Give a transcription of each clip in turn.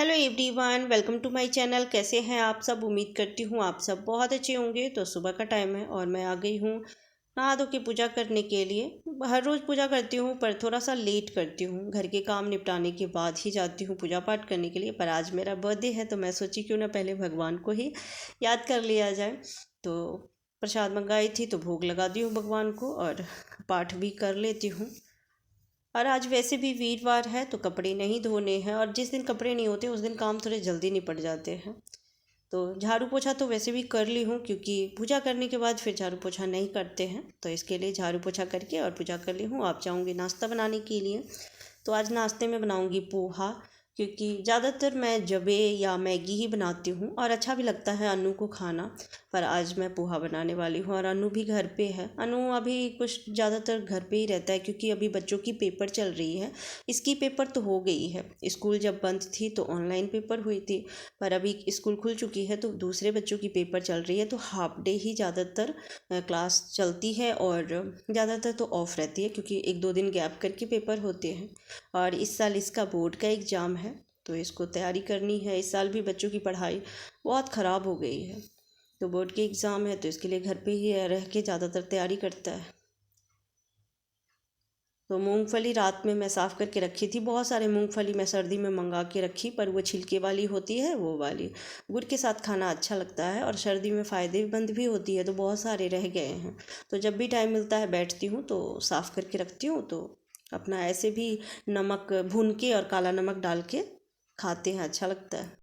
Hello everyone, welcome to my channel. कैसे हैं आप सब? उम्मीद करती हूँ आप सब बहुत अच्छे होंगे। तो सुबह का टाइम है और मैं आ गई हूँ नहा धो के पूजा करने के लिए। हर रोज़ पूजा करती हूँ पर थोड़ा सा लेट करती हूँ। घर के काम निपटाने के बाद ही जाती हूँ पूजा पाठ करने के लिए। पर आज मेरा बर्थडे है तो मैं सोची क्यों ना पहले भगवान को ही याद कर लिया जाए। तो प्रसाद मंगाई थी तो भोग लगा दी हूँ भगवान को और पाठ भी कर लेती हूँ। और आज वैसे भी वीरवार है तो कपड़े नहीं धोने हैं, और जिस दिन कपड़े नहीं होते उस दिन काम थोड़े जल्दी निपट जाते हैं। तो झाड़ू पोछा तो वैसे भी कर ली हूँ, क्योंकि पूजा करने के बाद फिर झाड़ू पोछा नहीं करते हैं, तो इसके लिए झाड़ू पोछा करके और पूजा कर ली हूँ। आप जाऊँगी नाश्ता बनाने के लिए। तो आज नाश्ते में बनाऊँगी पोहा, क्योंकि ज़्यादातर मैं जबे या मैगी ही बनाती हूँ और अच्छा भी लगता है अनु को खाना। पर आज मैं पोहा बनाने वाली हूँ और अनु भी घर पे है। अनु अभी कुछ ज़्यादातर घर पे ही रहता है, क्योंकि अभी बच्चों की पेपर चल रही है। इसकी पेपर तो हो गई है, स्कूल जब बंद थी तो ऑनलाइन पेपर हुई थी। पर अभी स्कूल खुल चुकी है तो दूसरे बच्चों की पेपर चल रही है, तो हाफ डे ही ज़्यादातर क्लास चलती है और ज़्यादातर तो ऑफ रहती है, क्योंकि एक दो दिन गैप करके पेपर होते हैं। और इस साल इसका बोर्ड का एग्ज़ाम है तो इसको तैयारी करनी है। इस साल भी बच्चों की पढ़ाई बहुत ख़राब हो गई है, तो बोर्ड के एग्ज़ाम है तो इसके लिए घर पे ही रह के ज़्यादातर तैयारी करता है। तो मूंगफली रात में मैं साफ़ करके रखी थी। बहुत सारे मूंगफली मैं सर्दी में मंगा के रखी, पर वो छिलके वाली होती है, वो वाली गुड़ के साथ खाना अच्छा लगता है और सर्दी में फ़ायदेमंद भी होती है। तो बहुत सारे रह गए हैं, तो जब भी टाइम मिलता है बैठती हूँ तो साफ़ करके रखती हूँ। तो अपना ऐसे भी नमक भून के और काला नमक डाल के खाते हैं, अच्छा लगता है।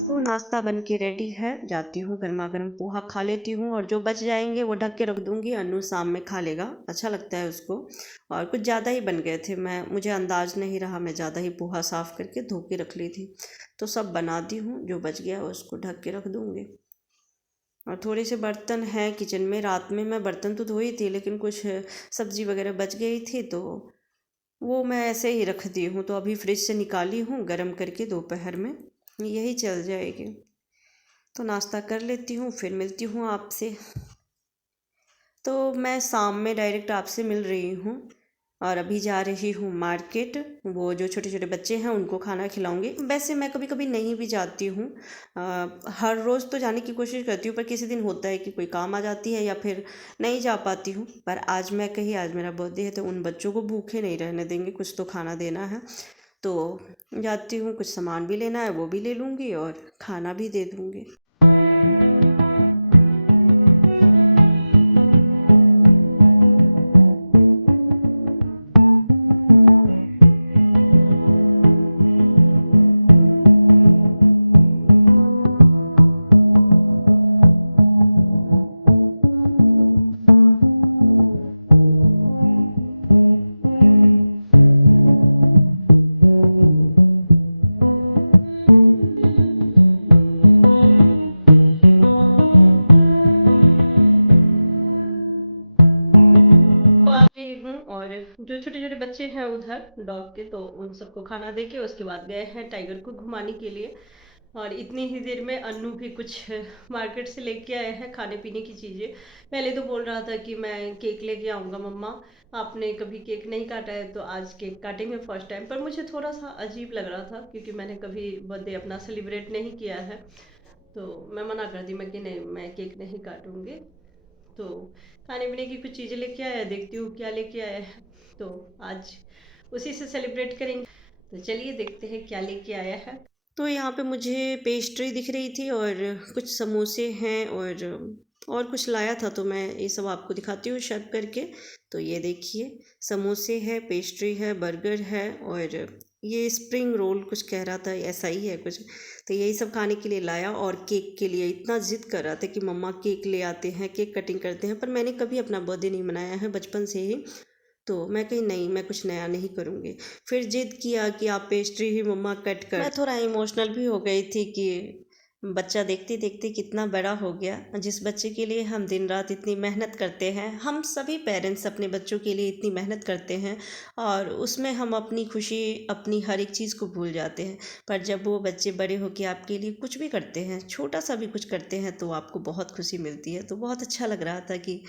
तो नाश्ता बन के रेडी है, जाती हूँ गर्मा गर्म पोहा खा लेती हूँ, और जो बच जाएंगे वो ढक के रख दूँगी। अनु शाम में खा लेगा, अच्छा लगता है उसको। और कुछ ज़्यादा ही बन गए थे, मुझे अंदाज नहीं रहा, मैं ज़्यादा ही पोहा साफ़ करके धो के रख ली थी। तो सब बना दी हूँ, जो बच गया उसको ढक के रख दूँगी। और थोड़े से बर्तन हैं किचन में, रात में मैं बर्तन तो धोई थी लेकिन कुछ सब्ज़ी वगैरह बच गई थी तो वो मैं ऐसे ही रख दी हूँ। तो अभी फ्रिज से निकाली हूँ गर्म करके, दोपहर में यही चल जाएगी। तो नाश्ता कर लेती हूँ, फिर मिलती हूँ आपसे। तो मैं शाम में डायरेक्ट आपसे मिल रही हूँ और अभी जा रही हूँ मार्केट। वो जो छोटे छोटे बच्चे हैं उनको खाना खिलाऊंगी। वैसे मैं कभी कभी नहीं भी जाती हूँ, हर रोज़ तो जाने की कोशिश करती हूँ, पर किसी दिन होता है कि कोई काम आ जाती है या फिर नहीं जा पाती हूँ। पर आज मैं कही आज मेरा बर्थडे है तो उन बच्चों को भूखे नहीं रहने देंगे, कुछ तो खाना देना है। तो जाती हूँ, कुछ सामान भी लेना है वो भी ले लूँगी और खाना भी दे दूँगी। तो आ गई हूँ, और जो छोटे छोटे बच्चे हैं उधर डॉग के, तो उन सबको खाना दे के उसके बाद गए हैं टाइगर को घुमाने के लिए। और इतनी ही देर में अन्नू भी कुछ मार्केट से लेके आए हैं खाने पीने की चीज़ें। पहले तो बोल रहा था कि मैं केक लेके आऊँगा मम्मा, आपने कभी केक नहीं काटा है तो आज केक काटेंगे फर्स्ट टाइम। पर मुझे थोड़ा सा अजीब लग रहा था, क्योंकि मैंने कभी बर्थडे अपना सेलिब्रेट नहीं किया है। तो मैं मना कर दी, मैं कि नहीं, मैं केक नहीं काटूँगी। तो खाने पीने की कुछ चीज़ें लेके आया, देखती हूँ क्या लेके आया है, तो आज उसी से सेलिब्रेट करेंगे। तो चलिए देखते हैं क्या लेके आया है। तो यहाँ पे मुझे पेस्ट्री दिख रही थी और कुछ समोसे हैं और कुछ लाया था, तो मैं ये सब आपको दिखाती हूँ सर्व करके। तो ये देखिए, समोसे है, पेस्ट्री है, बर्गर है और ये स्प्रिंग रोल कुछ कह रहा था, ऐसा ही है कुछ। तो यही सब खाने के लिए लाया और केक के लिए इतना ज़िद कर रहा था कि मम्मा केक ले आते हैं, केक कटिंग करते हैं, पर मैंने कभी अपना बर्थडे नहीं मनाया है बचपन से ही। तो मैं कही नहीं, मैं कुछ नया नहीं करूँगी। फिर जिद किया कि आप पेस्ट्री ही मम्मा कट कर। मैं थोड़ा इमोशनल भी हो गई थी कि बच्चा देखते देखते कितना बड़ा हो गया, जिस बच्चे के लिए हम दिन रात इतनी मेहनत करते हैं, हम सभी पेरेंट्स अपने बच्चों के लिए इतनी मेहनत करते हैं और उसमें हम अपनी खुशी, अपनी हर एक चीज़ को भूल जाते हैं। पर जब वो बच्चे बड़े होकर आपके लिए कुछ भी करते हैं, छोटा सा भी कुछ करते हैं, तो आपको बहुत खुशी मिलती है। तो बहुत अच्छा लग रहा था कि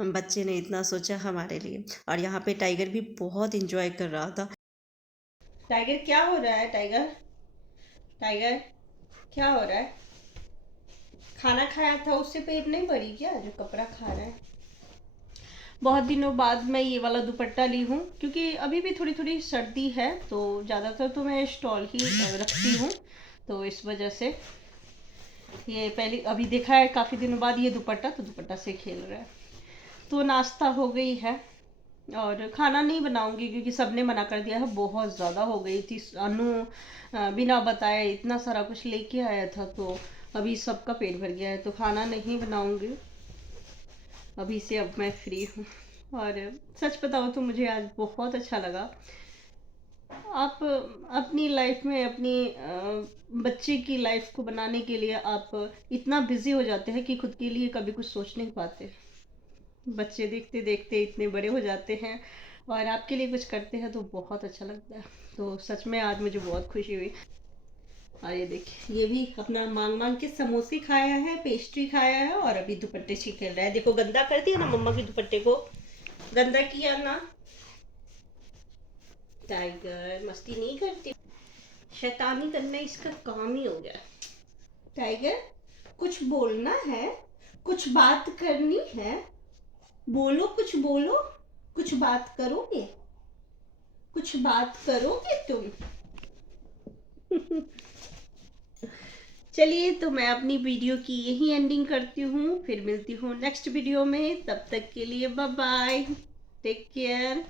बच्चे ने इतना सोचा हमारे लिए। और यहाँ पे टाइगर भी बहुत इंजॉय कर रहा था। टाइगर क्या हो रहा है? टाइगर टाइगर क्या हो रहा है? खाना खाया था उससे पेट नहीं भरी क्या, जो कपड़ा खा रहा है? बहुत दिनों बाद मैं ये वाला दुपट्टा ली हूँ, क्योंकि अभी भी थोड़ी थोड़ी सर्दी है, तो ज़्यादातर तो मैं स्टॉल ही रखती हूँ, तो इस वजह से ये पहले अभी देखा है काफ़ी दिनों बाद ये दुपट्टा, तो दुपट्टा से खेल रहा है। तो नाश्ता हो गई है और खाना नहीं बनाऊंगी क्योंकि सबने मना कर दिया है, बहुत ज़्यादा हो गई थी। अनु बिना बताए इतना सारा कुछ लेके आया था, तो अभी सबका पेट भर गया है, तो खाना नहीं बनाऊंगी अभी से। अब मैं फ्री हूँ और सच बताऊँ तो मुझे आज बहुत अच्छा लगा। आप अपनी लाइफ में अपनी बच्चे की लाइफ को बनाने के लिए आप इतना बिजी हो जाते हैं कि खुद के लिए कभी कुछ सोच नहीं पाते। बच्चे देखते देखते इतने बड़े हो जाते हैं और आपके लिए कुछ करते हैं तो बहुत अच्छा लगता है। तो सच में आज मुझे बहुत खुशी हुई। और ये देखिए, ये भी अपना मांग मांग के समोसे खाया है, पेस्ट्री खाया है और अभी दुपट्टे से खेल रहा है। देखो गंदा कर दिया ना मम्मा के दुपट्टे को, गंदा किया ना। टाइगर मस्ती नहीं करती, शैतानी करना इसका काम ही हो गया। टाइगर कुछ बोलना है, कुछ बात करनी है, बोलो, कुछ बोलो, कुछ बात करोगे, कुछ बात करोगे तुम? चलिए, तो मैं अपनी वीडियो की यही एंडिंग करती हूँ, फिर मिलती हूँ नेक्स्ट वीडियो में। तब तक के लिए बाय बाय, टेक केयर।